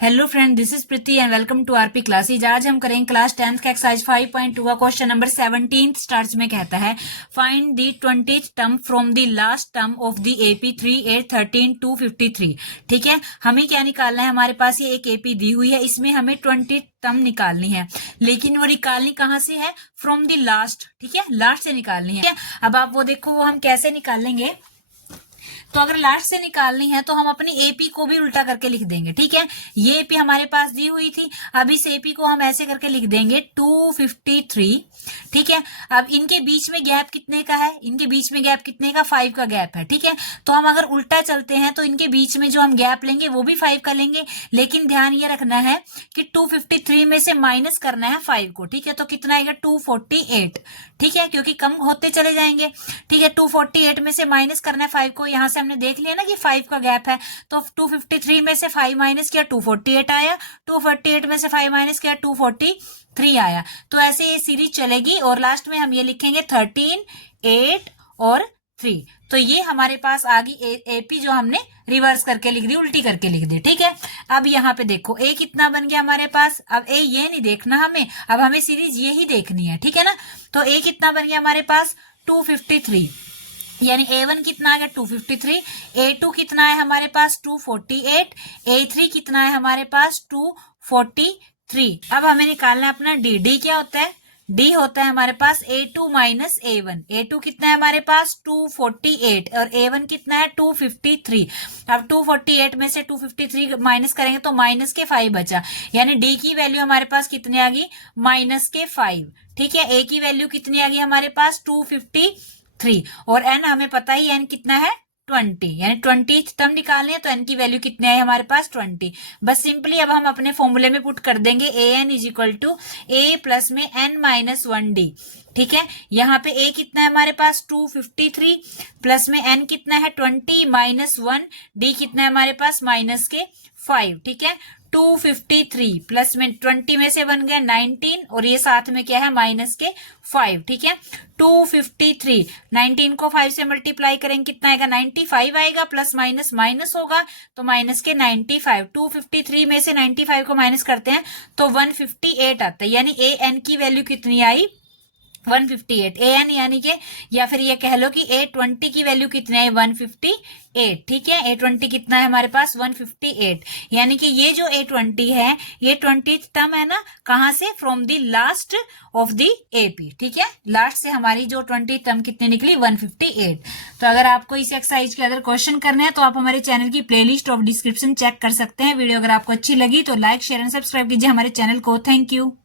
Hello friend, this is Preeti and welcome to RP classes. आज हम करेंगे क्लास 10th का एक्सरसाइज 5.2 का क्वेश्चन नंबर 17 स्टार्ट में कहता है find the 20th term from the last term of the AP 3 8 13 253। ठीक है, हमें क्या निकालना है? हमारे पास ये एक एपी दी हुई है, इसमें हमें 20 टर्म निकालनी है, लेकिन वो निकालनी कहाँ से है? From the last. ठीक है, लास्ट से निकालनी है। अब आप वो देखो, वो हम कैसे निकालेंगे। तो अगर लास्ट से निकालनी है तो हम अपनी एपी को भी उल्टा करके लिख देंगे। ठीक है, ये एपी हमारे पास दी हुई थी, अब इस एपी को हम ऐसे करके लिख देंगे 253। ठीक है, अब इनके बीच में गैप कितने का है? इनके बीच में गैप कितने का? 5 का गैप है। ठीक है, तो हम अगर उल्टा चलते हैं तो इनके बीच में जो हम गैप लेंगे वो भी 5 का लेंगे, लेकिन ध्यान ये रखना है कि 253 में से माइनस करना है 5 को। ठीक है, तो कितना आएगा? 248। ठीक है, क्योंकि कम होते चले जाएंगे। ठीक है, 248 में से माइनस करना है 5 को। यहां से हमने देख लिया ना कि 5 का गैप है, तो 253 में से 5 माइनस किया 248 आया, 248 में से 5 माइनस किया 243 आया। तो ऐसे ये सीरीज चलेगी और लास्ट में हम ये लिखेंगे 13 8 और 3। तो ये हमारे पास आ गई एपी जो हमने रिवर्स करके लिख दी, उल्टी करके लिख दी। ठीक है, अब यहाँ पे देखो ए कितना बन गया हमारे पास। अब ए ये नहीं देखना हमें, अब हमें सीरीज ये ही देखनी है। ठीक है ना, तो ए कितना बन गया हमारे पास? 253, यानी A1 कितना आ गया? 253। A2 कितना है हमारे पास? 248। A3 कितना है हमारे पास? 243। अब हमें निकालना है अपना डी। डी क्या होता है? डी होता है हमारे पास A2 माइनस A1। A2 कितना है हमारे पास? 248 और A1 कितना है? 253। अब 248 में से 253 माइनस करेंगे तो माइनस के 5 बचा, यानी डी की वैल्यू हमारे पास कितनी आ गई? माइनस के 5। ठीक है, ए की वैल्यू कितनी आ गई हमारे पास? 253 और एन हमें पता ही, एन कितना है? 20, यानी 20 टर्म निकालने हैं तो एन की वैल्यू कितनी है हमारे पास? 20। बस सिंपली अब हम अपने फॉर्मूले में पुट कर देंगे a n is equal to a plus में एन माइनस 1 डी। ठीक है, यहाँ पे ए कितना है हमारे पास? 253 प्लस में एन कितना है? 20 माइनस 1, डी कितना है हमारे पास? माइनस के 5। ठीक है, 253 प्लस में 20 में से बन गया 19 और ये साथ में क्या है? माइनस के 5। ठीक है, 253 19 को 5 से मल्टीप्लाई करेंगे कितना आएगा? 95 आएगा, प्लस माइनस माइनस होगा तो माइनस के 95। 253 में से 95 को माइनस करते हैं तो 158 आता है, यानी ए एन की वैल्यू कितनी आई? 158। ए एन यानी कि, या फिर ये कह लो कि A20 की वैल्यू कितनी है? 158। ठीक है, A20 कितना है हमारे पास? 158। यानी कि ये जो A20 है ये 20th टर्म है ना, कहां से? From the last of the AP. ठीक है, लास्ट से हमारी जो 20th टर्म कितनी निकली? 158। तो अगर आपको इस एक्सरसाइज के अदर क्वेश्चन करने हैं तो आप हमारे चैनल की प्लेलिस्ट ऑफ डिस्क्रिप्शन चेक कर सकते हैं। वीडियो अगर आपको अच्छी लगी तो लाइक शेयर एंड सब्सक्राइब कीजिए हमारे चैनल को। Thank you.